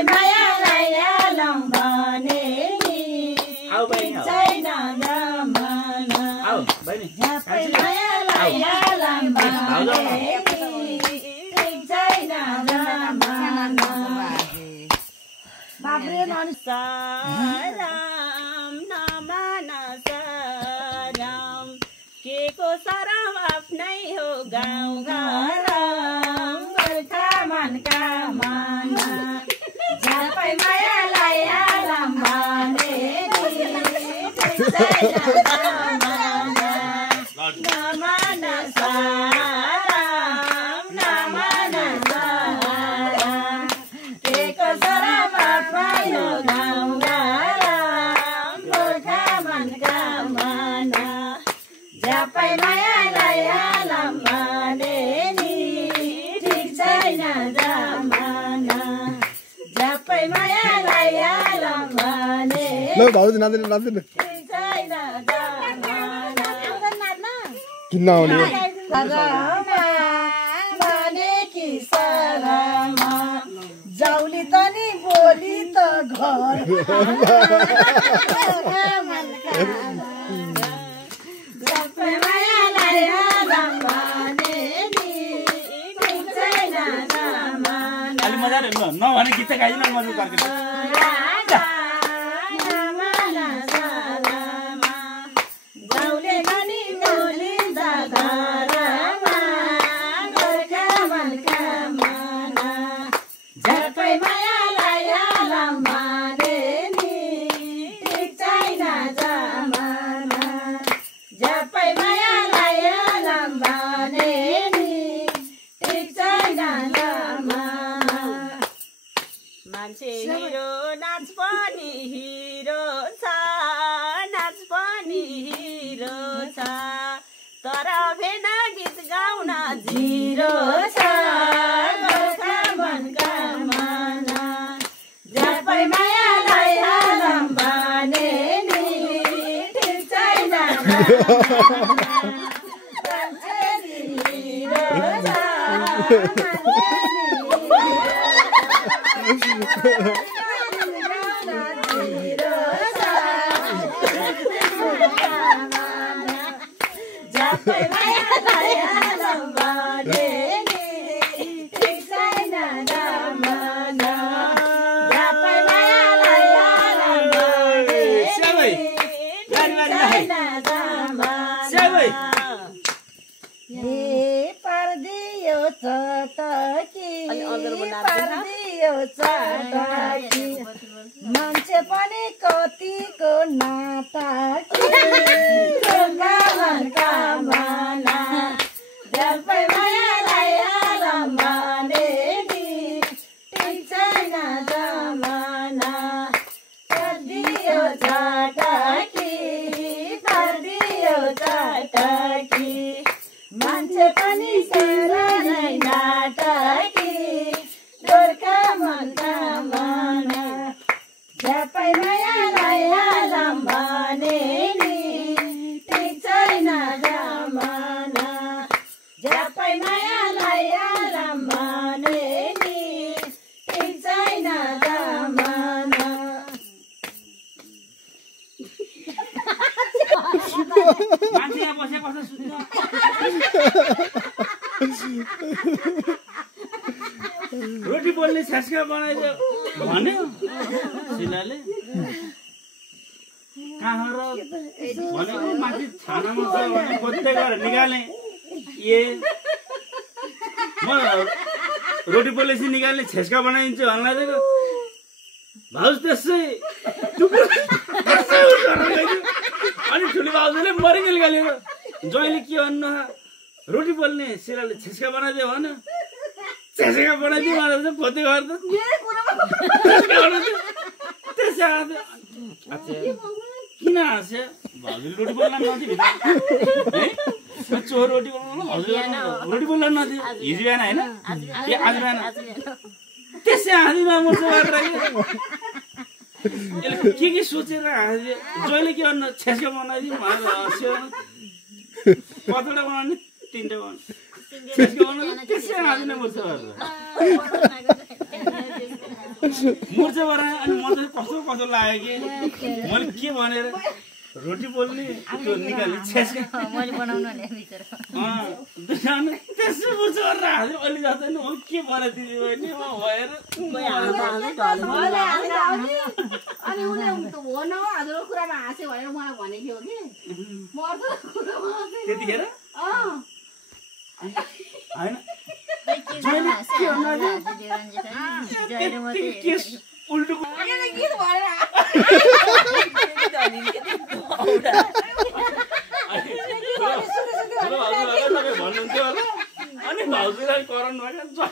झ्यापै मायालाई आलम भने नि छैन जमाना झ्यापै मायालाई आलम भने नि छैन जमाना बाबरे नन सराम नमान सराम के को सरम आफ्नै हो गाउँ घर गोर्खा मनका माना झ्यापै मायालाई आलम भने छैन जमाना नमान सराम नमान सराम के को सरम आफ्नै हो गाउँ घर गोर्खा मनका माना झ्यापै मायालाई आलम भने नि ठिक छैन जमाना झ्यापै मायालाई आलम भने ल भाउजू नाच्दैन नाच्दैन ठिक छैन जमाना किन आउने भने कि सरमा जाउली त नि बोली त घर झ्यापै मायालाई आलम भने नि ठिक छैन जमाना नभने गीत गाइदिनु मजु गर्छ नमान सरमा जाउले पनि बोलिन्छ घरमा गोर्खा मनका माना झ्यापै मायालाई आलम भने नि ठिक छैन जमाना झ्यापै मायालाई आलम भने नि ठिक छैन जमाना मान्छे हिरो नाच पनि हिरो छ नाच पनि हिरो छ तर फेन गीत गाउन जिरो छ गोर्खा मनका माना झ्यापै मायालाई आलम भने नि ठिक छैन मान्छे हिरो छ झ्यापै मायालाई आलम भने नि ठिक छैन जमाना झ्यापै मायालाई आलम भने नि ठिक छैन जमाना हे पर्दियो चटकी पर्दियो चटकी मान्छे पनि कतिको नाटकी गोर्खा मनका माना झ्यापै मायालाई आलम भने नि ठिक छैन जमाना पर्दियो चटकी पर्दियो चटकी मान्छे पनि सारै नाटकी गोर्खा मनका माना झ्यापै मायालाई आलम भने नि ठिक छैन जमाना झ्यापै मायालाई आलम भने नि ठिक छैन जमाना मान्छे यहाँ बसे कस्तो सुन्छ रोटी पोल्ने छ्यास्का बनाइदियो भन्यो सिलाले कहाँ र भनेको माथि छानामा छ भने खोज्दै गएर निकाल्ने ए म रोटी पोलेपछि निकाल्ने छेस्का बनाइदिन्छु भन्ला दिएको भाउज त्यसै अनि ठुलो भाउजूले मरिगेल गालेर ज्वाइँले के भन्नु रोटी पोल्ने सिलाले छेस्का बनाइदियो भन्यो छेस्का बनाइदियो भनेर चाहिँ खोज्दै गएर त्यसै किन हाँस्यो भाउजूले रोटी पोल्न नदियो है चोर रोटी पोल्न रोटी पोल्न नदियो हिजो बिहान होइन ए आज बिहान त्यसै हाँसिदिनु म गरेर यसले के सोचेर हाँस्यो जहिले के भन्नु छेस्का बनाइदिउँ भनेर हाँस्यो कतिवटा बनाउने 3टा बनाउने छेस्का बनाउने त्यसै हाँसिदिनु पर्छ मुर्छ भएर अनि म चाहिँ कस्तो लाग्यो कि मैले के भनेर रोटी पोल्ने त्यो निकाल्ने छेस्का मैले बनाउनु नि भित्र त्यसो मुर्छ भएर हाल्यो अलि जाँदैन म के भने दिदी बहिनी म भएर अनि उले हो न हजुरको कुरामा हाँस्यो भनेर मलाई भनेको हो कि मर्छ कुरामा त्यतिखेर हैन उल्टो गीत भनेर भन्नुहुन्थ्यो होला अनि भाउजूलाई कराउनु भएको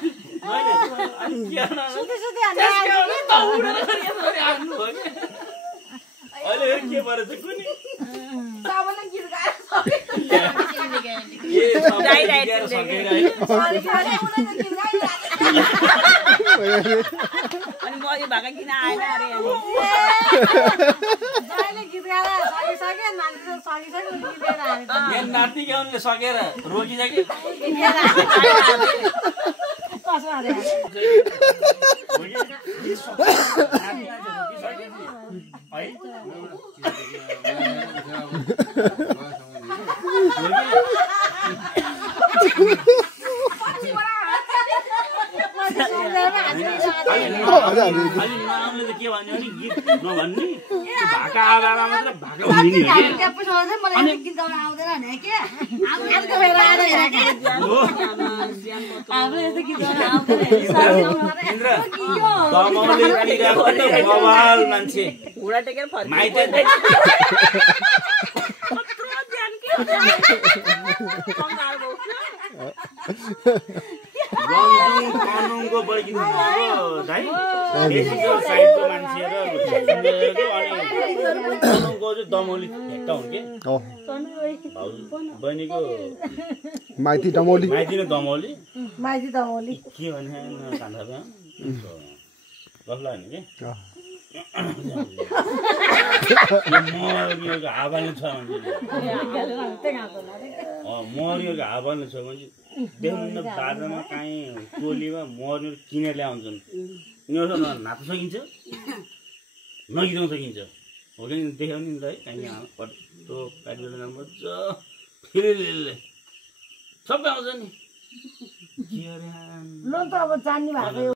अहिले के परेछ कुनै सबैले गीत गाएर अनि म यो भाका किन आएन अरे नाति गाउनले सकेर रोकिसक्यो नआउनु त के भन्यो भने गीत नभन्ने भाका आवाजमा मात्र भाका भनिदिने बवाल मान्छे माइती कानुनको बढिदिनु दाइ साइडको मान्छे र कानुनको चाहिँ दमौली भेट्टा हुन् कि बहिनीको माइती दमौली माइती न दमौली के भने खाना कसलाई होइन कि मरियोको हावाले छ भने मरियोको हावाले छ भने देख्नु बाजामा काहीँ टोलीमा मरियो किनेर ल्याउँछन् यिनीहरू नाच्न सकिन्छ नगीताउन सकिन्छ हो कि देख्यो नि त है काहीँ पट्टो काटिँदैन मजा फेरि सबै आउँछ नि के अरे